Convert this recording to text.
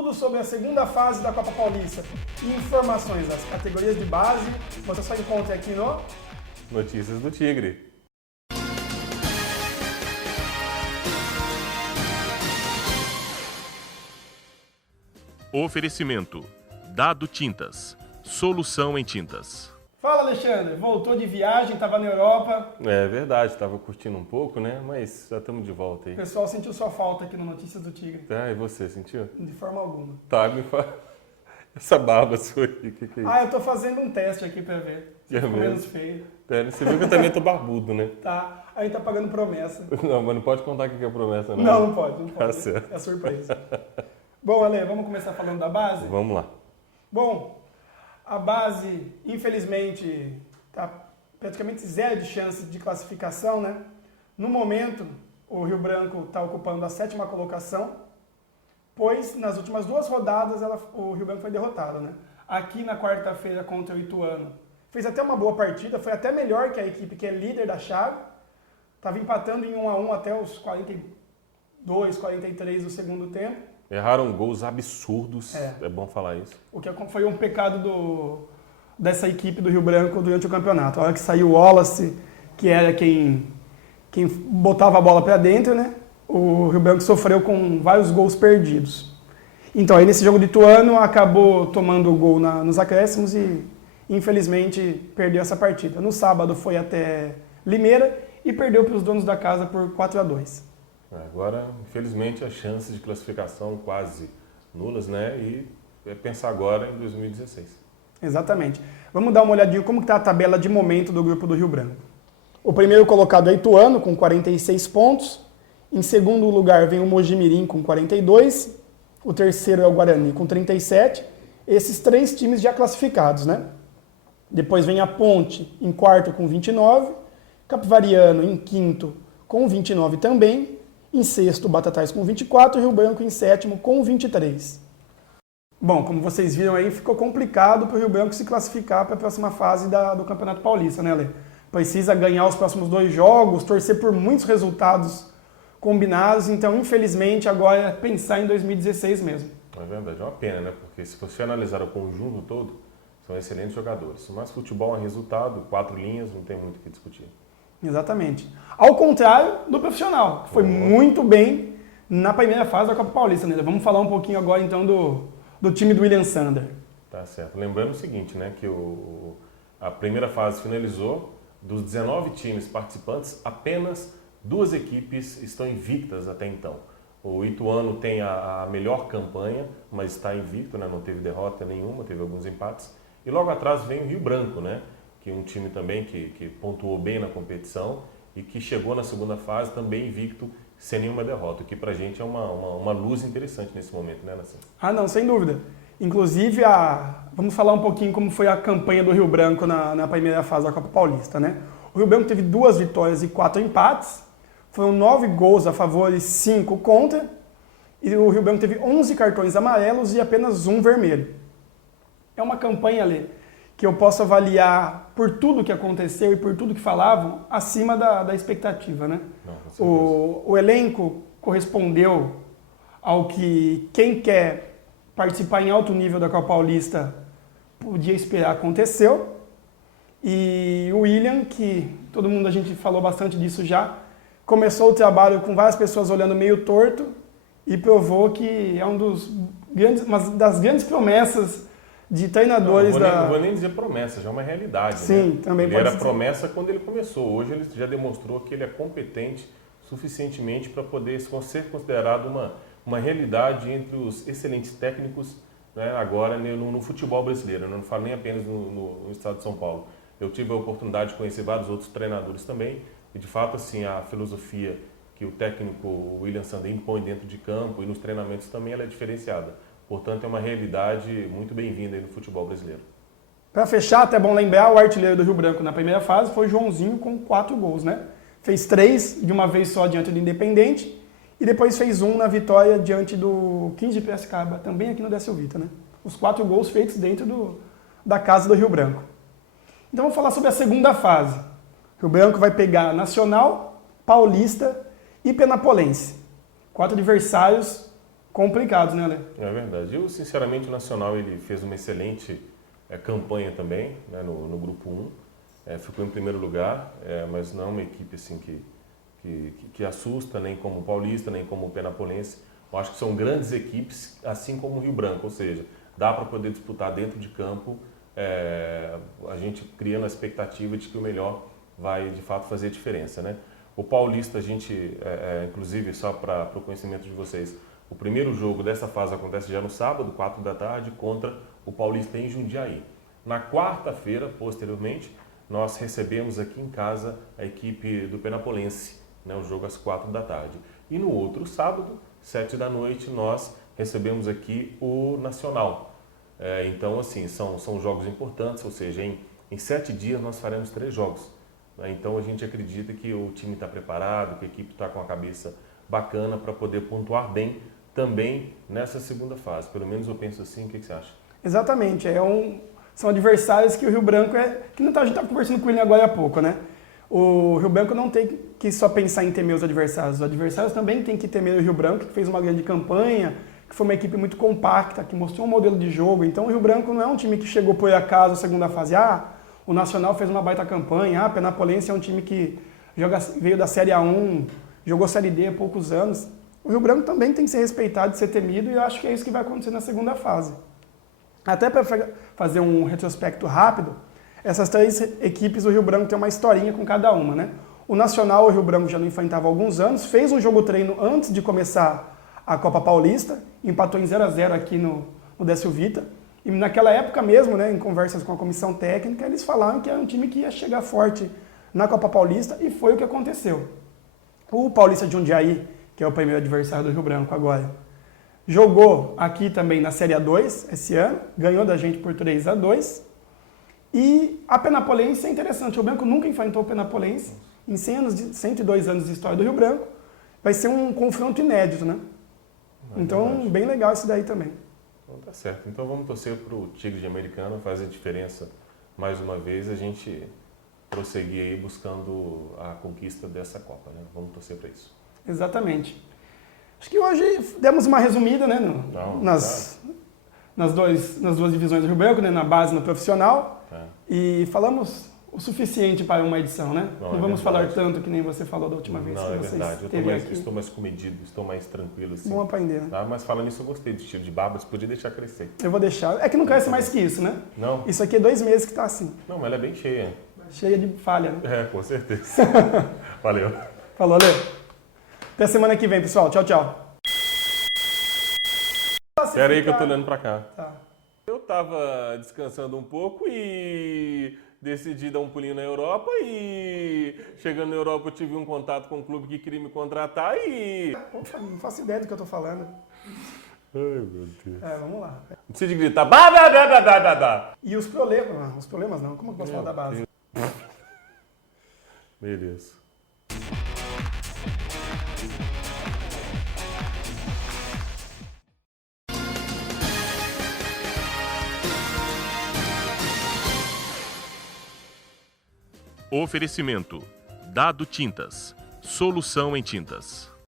tudo sobre a segunda fase da Copa Paulista e informações das categorias de base, você só encontra aqui no Notícias do Tigre. Oferecimento: Dado Tintas, solução em tintas. Fala, Alexandre, voltou de viagem, estava na Europa. É verdade, estava curtindo um pouco, né? Mas já estamos de volta aí. O pessoal sentiu sua falta aqui no Notícias do Tigre. Ah, e você, sentiu? De forma alguma. Tá, me fala. Essa barba sua aí, o que é isso? Ah, eu tô fazendo um teste aqui pra ver se É ficou mesmo? menos feio. É, você viu que eu também tô barbudo, né? Tá, aí tá pagando promessa. Não, mas não pode contar o que é promessa, não. Não pode, não Tá pode. certo. É surpresa. Bom, Ale, vamos começar falando da base? Vamos lá. Bom, a base, infelizmente, tá praticamente zero de chance de classificação, né? No momento, o Rio Branco está ocupando a 7ª colocação, pois nas últimas 2 rodadas o Rio Branco foi derrotado, né? Aqui na quarta-feira contra o Ituano. Fez até uma boa partida, foi até melhor que a equipe que é líder da chave. Estava empatando em 1-1 até os 42, 43 do segundo tempo. Erraram gols absurdos, é bom falar isso. O que foi um pecado dessa equipe do Rio Branco durante o campeonato. A hora que saiu o Wallace, que era quem botava a bola para dentro, né? O Rio Branco sofreu com vários gols perdidos. Então, aí nesse jogo de Ituano, acabou tomando o gol nos acréscimos e, infelizmente, perdeu essa partida. No sábado foi até Limeira e perdeu para os donos da casa por 4-2. Agora, infelizmente, as chances de classificação quase nulas, né? E é pensar agora em 2016. Exatamente. Vamos dar uma olhadinha como está a tabela de momento do grupo do Rio Branco. O primeiro colocado é Ituano, com 46 pontos. Em segundo lugar vem o Mojimirim, com 42. O terceiro é o Guarani, com 37. Esses 3 times já classificados, né? Depois vem a Ponte, em quarto, com 29. Capivariano, em quinto, com 29 também. Em sexto, Batatais com 24 e Rio Branco em sétimo com 23. Bom, como vocês viram aí, ficou complicado para o Rio Branco se classificar para a próxima fase do Campeonato Paulista, né, Ale? Precisa ganhar os próximos 2 jogos, torcer por muitos resultados combinados, então, infelizmente, agora é pensar em 2016 mesmo. É verdade, é uma pena, né? Porque se você analisar o conjunto todo, são excelentes jogadores. Mas futebol é resultado, 4 linhas, não tem muito o que discutir. Exatamente. Ao contrário do profissional, que foi muito bem na primeira fase da Copa Paulista, né? Vamos falar um pouquinho agora, então, do time do William Sander. Tá certo. Lembrando o seguinte, né? Que a primeira fase finalizou, dos 19 times participantes, apenas 2 equipes estão invictas até então. O Ituano tem a melhor campanha, mas está invicto, né? Não teve derrota nenhuma, teve alguns empates. E logo atrás vem o Rio Branco, né? Que é um time também que pontuou bem na competição e que chegou na segunda fase também invicto, sem nenhuma derrota, o que pra gente é uma luz interessante nesse momento, né, Nassim? Ah, não, sem dúvida. Inclusive, vamos falar um pouquinho como foi a campanha do Rio Branco na primeira fase da Copa Paulista, né? O Rio Branco teve 2 vitórias e 4 empates, foram 9 gols a favor e 5 contra, e o Rio Branco teve 11 cartões amarelos e apenas 1 vermelho. É uma campanha, ali que eu posso avaliar por tudo que aconteceu e por tudo que falavam, acima da expectativa, né? Não, o elenco correspondeu ao que quem quer participar em alto nível da Copa Paulista podia esperar, aconteceu. E o William, que todo mundo, a gente falou bastante disso já, começou o trabalho com várias pessoas olhando meio torto e provou que é uma das grandes promessas de treinadores não vou nem dizer promessa, já é uma realidade. Sim, né? também ele pode era ser. promessa quando ele começou. Hoje ele já demonstrou que ele é competente suficientemente para poder ser considerado uma realidade entre os excelentes técnicos, né, agora no futebol brasileiro. Eu não falo nem apenas no estado de São Paulo. Eu tive a oportunidade de conhecer vários outros treinadores também e, de fato, assim, a filosofia que o técnico William Sander impõe dentro de campo e nos treinamentos também ela é diferenciada. Portanto, é uma realidade muito bem-vinda aí no futebol brasileiro. Para fechar, até é bom lembrar, o artilheiro do Rio Branco na primeira fase foi Joãozinho com 4 gols, né? Fez 3 de uma vez só diante do Independente e depois fez 1 na vitória diante do 15 de Piracicaba, também aqui no Décio Vita, né? Os 4 gols feitos dentro da casa do Rio Branco. Então vamos falar sobre a segunda fase. O Rio Branco vai pegar Nacional, Paulista e Penapolense. 4 adversários complicados, né, Ale? É verdade. Eu, sinceramente, o Nacional ele fez uma excelente campanha também, né, no Grupo 1. Ficou em primeiro lugar, mas não é uma equipe assim, que assusta, nem como o Paulista, nem como o Penapolense. Eu acho que são grandes equipes, assim como o Rio Branco, ou seja, dá para poder disputar dentro de campo, a gente criando a expectativa de que o melhor vai, de fato, fazer diferença, né? O Paulista, a gente, inclusive, só para o conhecimento de vocês, o primeiro jogo dessa fase acontece já no sábado, 4 da tarde, contra o Paulista em Jundiaí. Na quarta-feira, posteriormente, nós recebemos aqui em casa a equipe do Penapolense, né, o jogo às 4 da tarde. E no outro sábado, 7 da noite, nós recebemos aqui o Nacional. Então, assim, são jogos importantes, ou seja, em 7 dias nós faremos 3 jogos. Então, a gente acredita que o time está preparado, que a equipe está com a cabeça bacana para poder pontuar bem também nessa segunda fase. Pelo menos eu penso assim. O que você acha? Exatamente. São adversários que o Rio Branco que a gente estava conversando com ele agora há pouco, né? O Rio Branco não tem que só pensar em temer os adversários. Os adversários também têm que temer o Rio Branco, que fez uma grande campanha, que foi uma equipe muito compacta, que mostrou um modelo de jogo. Então, o Rio Branco não é um time que chegou por acaso na segunda fase. O Nacional fez uma baita campanha. A Penapolense é um time que veio da Série A1, jogou Série D há poucos anos. O Rio Branco também tem que ser respeitado, ser temido, e eu acho que é isso que vai acontecer na segunda fase. Até para fazer um retrospecto rápido, essas 3 equipes, o Rio Branco tem uma historinha com cada uma, né? O Nacional, o Rio Branco já não enfrentava há alguns anos, fez um jogo treino antes de começar a Copa Paulista, empatou em 0-0 aqui no Décio Vita. E naquela época mesmo, né, em conversas com a comissão técnica, eles falaram que era um time que ia chegar forte na Copa Paulista, e foi o que aconteceu. O Paulista de Jundiaí, que é o primeiro adversário do Rio Branco agora, jogou aqui também na Série A2 esse ano, ganhou da gente por 3-2. E a Penapolense é interessante, o Rio Branco nunca enfrentou o Penapolense em 102 anos de história do Rio Branco. Vai ser um confronto inédito, né? Então, bem legal isso daí também. Então, tá certo. Então vamos torcer para o Tigre de Americana fazer diferença mais uma vez, a gente prosseguir aí buscando a conquista dessa Copa, né? Vamos torcer para isso. Exatamente. Acho que hoje demos uma resumida, né, nas duas divisões do Rio Branco, né, na base e no profissional, e falamos o suficiente para uma edição, né? Não vamos falar tanto que nem você falou da última vez. Não, que é vocês verdade. aqui. Estou mais comedido, estou mais tranquilo. Assim. Bom aprender, né? Mas falando nisso, eu gostei do estilo de barba, você podia deixar crescer. Eu vou deixar. É que não cresce mais que isso, né? Não? Isso aqui é 2 meses que está assim. Não, mas ela é bem cheia. Cheia de falha, né? Com certeza. Valeu. Falou, Lê. Até semana que vem, pessoal. Tchau, tchau. Espera aí que eu tô olhando pra cá. Tá. Eu tava descansando um pouco e decidi dar um pulinho na Europa e chegando na Europa eu tive um contato com um clube que queria me contratar e... Opa, não faço ideia do que eu tô falando. Ai, meu Deus. Vamos lá. Não precisa de gritar. Bah, bah, bah, bah, bah, bah. E os problemas? Os problemas não. Como eu posso falar da base? Beleza. Oferecimento: Dado Tintas. Solução em tintas.